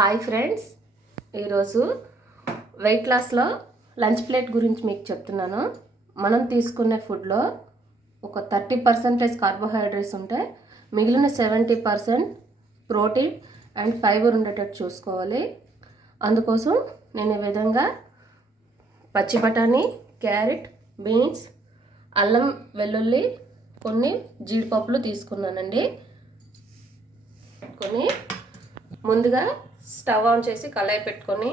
Hi friends, ఈరోజు wait లాస్లో lunch plate గురించి మీకు చెప్తున్నాను. మనం తీసుకునే ఫుడ్లో ఒక 30% కార్బోహైడ్రేట్స్ ఉంటే మిగిలిన 70% ప్రోటీన్ అండ్ ఫైబర్ ఉండేటట్టు చూసుకోవాలి. అందుకోసం నేను ఈ విధంగా పచ్చి బఠానీ, క్యారెట్, బీన్స్, అల్లం వెల్లుల్లి, కొన్ని జీడిపప్పులు తీసుకున్నానండి. ముందుగా స్టవ్ ఆన్ చేసి కళాయి పెట్టుకొని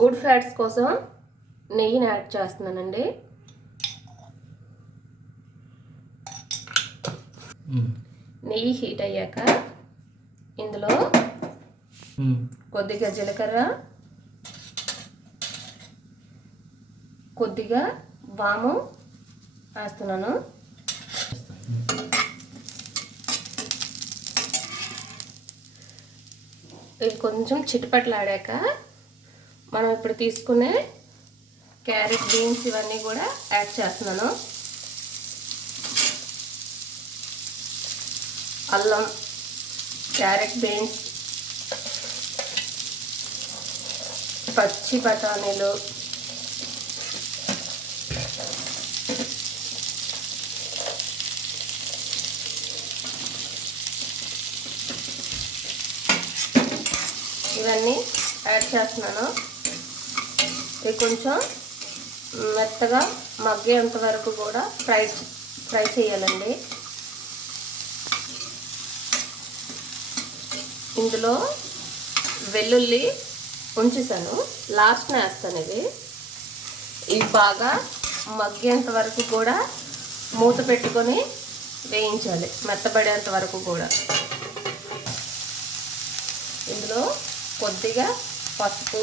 గుడ్ ఫ్యాట్స్ కోసం నెయ్యిని యాడ్ చేస్తున్నానండి. నెయ్యి హీట్ అయ్యాక ఇందులో కొద్దిగా జీలకర్ర, కొద్దిగా వాము వేస్తున్నాను. ఇవి కొంచెం చిటపట్లాడాక మనం ఇప్పుడు తీసుకునే క్యారెట్, బీన్స్ ఇవన్నీ కూడా యాడ్ చేస్తున్నాను. అల్లం, క్యారెట్, బీన్స్, పచ్చి బఠానీలు, ఇవన్నీ యాడ్ చేస్తున్నాను. ఇవి కొంచెం మెత్తగా మగ్గేంత వరకు కూడా ఫ్రై చేయాలండి. ఇందులో వెల్లుల్లి ఉంచేసాను, లాస్ట్న వేస్తాను. ఇవి బాగా మగ్గేంత వరకు కూడా మూత పెట్టుకొని వేయించాలి, మెత్తబడేంత వరకు కూడా. ఇందులో కొద్దిగా పసుపు,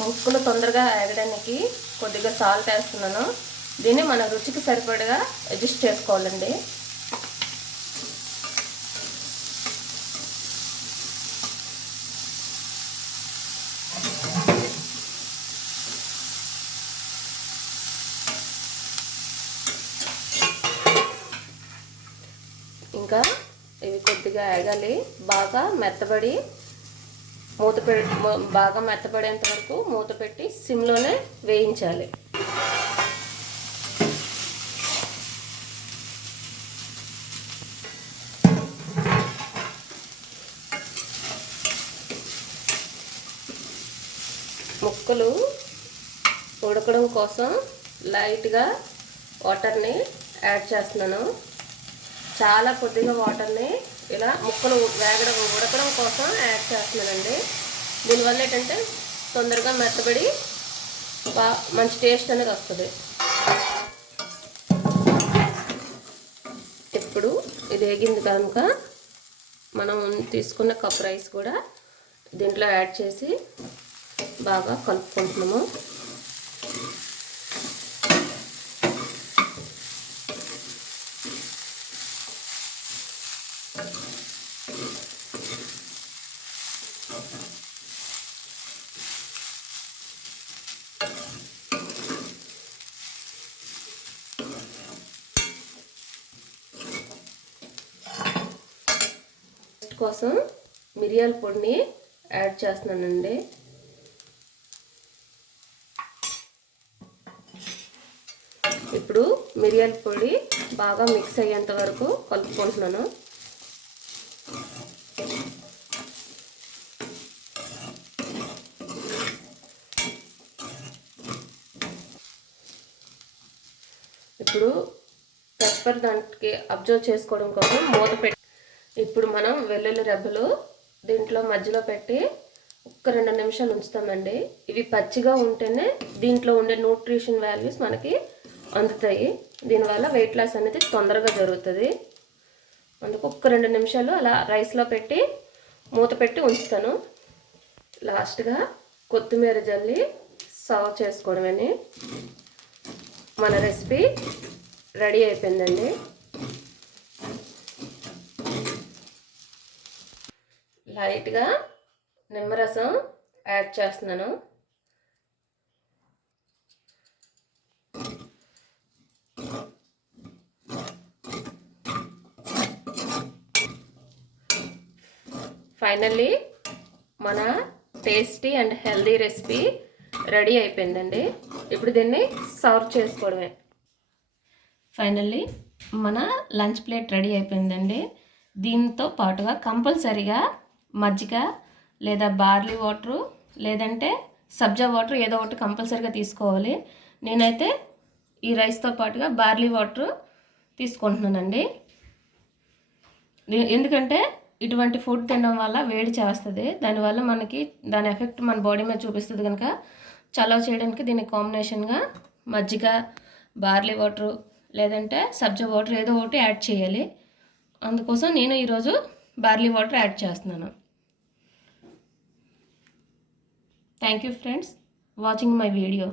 ముక్కలు తొందరగా వేగడానికి కొద్దిగా సాల్ట్ వేస్తున్నాను. దీన్ని మన రుచికి సరిపడగా అడ్జస్ట్ చేసుకోవాలండి. ఇంకా ఇవి కొద్దిగా వేగాలి, బాగా మెత్తబడి బాగా మెత్తబడేంత వరకు మూత పెట్టి సిమ్లోనే వేయించాలి. ముక్కలు ఉడకడం కోసం లైట్గా వాటర్ని యాడ్ చేస్తున్నాను. చాలా కొద్దిగా వాటర్ని ఇలా ముక్కలు ఉడకడం కోసం యాడ్ చేస్తున్నానండి. దీనివల్ల ఏంటంటే తొందరగా మెత్తబడి మంచి టేస్ట్ అనేది వస్తుంది. ఇప్పుడు ఇది వేగింది కనుక మనం తీసుకున్న కప్ రైస్ కూడా దీంట్లో యాడ్ చేసి బాగా కలుపుకుంటున్నాము. కోసం మిరియాల పొడిని యాడ్ చేస్తున్నానండి. ఇప్పుడు మిరియాల పొడి బాగా మిక్స్ అయ్యేంత వరకు కలుపుకుంటున్నాను. ఇప్పుడు పెప్పర్ దానికి అబ్జర్వ్ చేసుకోవడం కోసం మూత పెట్టి ఇప్పుడు మనం వెల్లుల్లి రెబ్బలు దీంట్లో మధ్యలో పెట్టి ఒక్క 2 నిమిషాలు ఉంచుతామండి. ఇవి పచ్చిగా ఉంటేనే దీంట్లో ఉండే న్యూట్రిషన్ వాల్యూస్ మనకి అందుతాయి. దీనివల్ల వెయిట్ లాస్ అనేది తొందరగా జరుగుతుంది. అందుకు ఒక్క 2 నిమిషాలు అలా రైస్లో పెట్టి మూత పెట్టి ఉంచుతాను. లాస్ట్గా కొత్తిమీర జల్లి సర్వ్ చేసుకోవడమని మన రెసిపీ రెడీ అయిపోయిందండి. లైట్గా నిమ్మరసం యాడ్ చేస్తున్నాను. ఫైనల్లీ మన tasty and healthy recipe ready అయిపోయిందండి. ఇప్పుడు దీన్ని సర్వ్ చేసుకోవడమే. ఫైనల్లీ మన లంచ్ ప్లేట్ రెడీ అయిపోయిందండి. దీంతో పాటుగా కంపల్సరీగా మజ్జిగ లేదా బార్లీ వాటరు లేదంటే సబ్జా వాటర్ ఏదో ఒకటి కంపల్సరీగా తీసుకోవాలి. నేనైతే ఈ రైస్తో పాటుగా బార్లీ వాటర్ తీసుకుంటున్నానండి. ఎందుకంటే ఇటువంటి ఫుడ్ తినడం వల్ల వేడి చేస్తుంది, దానివల్ల మనకి దాని ఎఫెక్ట్ మన బాడీ మీద చూపిస్తుంది. కనుక చలవ చేయడానికి దీనికి కాంబినేషన్గా మజ్జిగ, బార్లీ వాటరు లేదంటే సబ్జా వాటర్ ఏదో ఒకటి యాడ్ చేయాలి. అందుకోసం నేను ఈరోజు బార్లీ వాటర్ యాడ్ చేస్తున్నాను. Thank you friends watching my video.